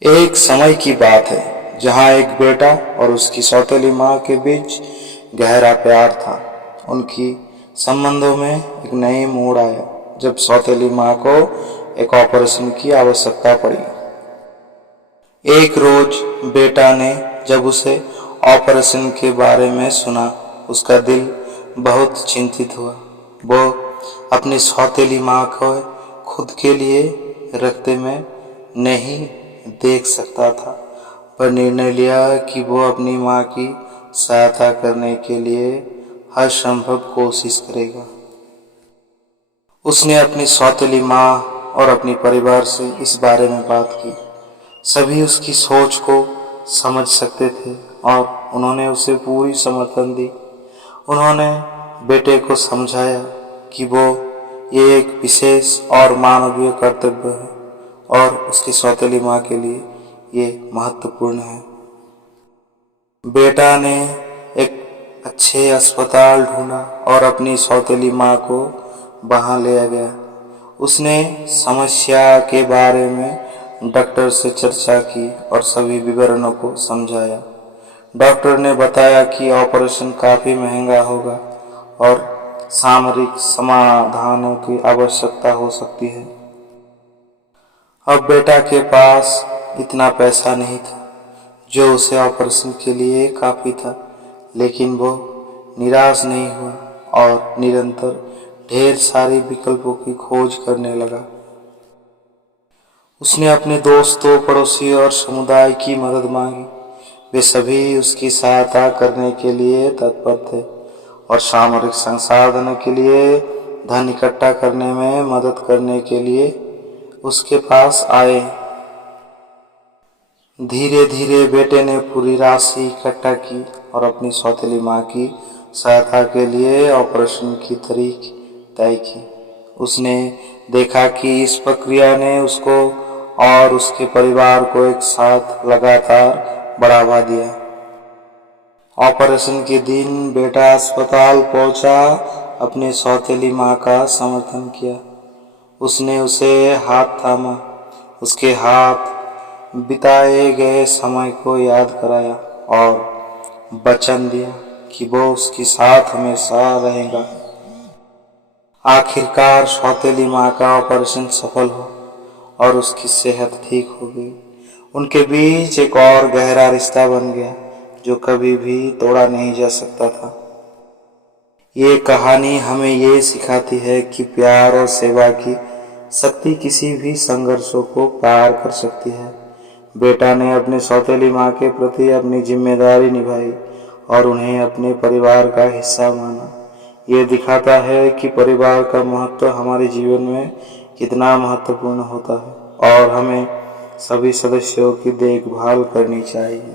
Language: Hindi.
एक समय की बात है जहाँ एक बेटा और उसकी सौतेली माँ के बीच गहरा प्यार था। उनकी संबंधों में एक नई मोड़ आया जब सौतेली माँ को एक ऑपरेशन की आवश्यकता पड़ी। एक रोज बेटा ने जब उसे ऑपरेशन के बारे में सुना, उसका दिल बहुत चिंतित हुआ। वो अपनी सौतेली माँ को खुद के लिए रखते में नहीं देख सकता था, पर निर्णय लिया कि वो अपनी माँ की सहायता करने के लिए हर संभव कोशिश करेगा। उसने अपनी सौतेली माँ और अपने परिवार से इस बारे में बात की। सभी उसकी सोच को समझ सकते थे और उन्होंने उसे पूरी समर्थन दी। उन्होंने बेटे को समझाया कि वो ये एक विशेष और मानवीय कर्तव्य है और उसकी सौतेली माँ के लिए ये महत्वपूर्ण है। बेटा ने एक अच्छे अस्पताल ढूंढा और अपनी सौतेली माँ को वहां ले गया। उसने समस्या के बारे में डॉक्टर से चर्चा की और सभी विवरणों को समझाया। डॉक्टर ने बताया कि ऑपरेशन काफी महंगा होगा और सामरिक समाधानों की आवश्यकता हो सकती है। अब बेटा के पास इतना पैसा नहीं था जो उसे ऑपरेशन के लिए काफी था, लेकिन वो निराश नहीं हुआ और निरंतर ढेर सारे विकल्पों की खोज करने लगा। उसने अपने दोस्तों, पड़ोसियों और समुदाय की मदद मांगी। वे सभी उसकी सहायता करने के लिए तत्पर थे और सामरिक संसाधनों के लिए धन इकट्ठा करने में मदद करने के लिए उसके पास आए। धीरे धीरे बेटे ने पूरी राशि इकट्ठा की और अपनी सौतेली माँ की सहायता के लिए ऑपरेशन की तारीख तय की। उसने देखा कि इस प्रक्रिया ने उसको और उसके परिवार को एक साथ लगातार बढ़ावा दिया। ऑपरेशन के दिन बेटा अस्पताल पहुंचा, अपनी सौतेली माँ का समर्थन किया। उसने उसे हाथ थामा, उसके हाथ बिताए गए समय को याद कराया और वचन दिया कि वो उसके साथ हमेशा रहेगा। आखिरकार सौतेली माँ का ऑपरेशन सफल हो और उसकी सेहत ठीक हो गई। उनके बीच एक और गहरा रिश्ता बन गया जो कभी भी तोड़ा नहीं जा सकता था। ये कहानी हमें ये सिखाती है कि प्यार और सेवा की शक्ति किसी भी संघर्षों को पार कर सकती है। बेटा ने अपने सौतेली माँ के प्रति अपनी जिम्मेदारी निभाई और उन्हें अपने परिवार का हिस्सा माना। ये दिखाता है कि परिवार का महत्व हमारे जीवन में कितना महत्वपूर्ण होता है और हमें सभी सदस्यों की देखभाल करनी चाहिए।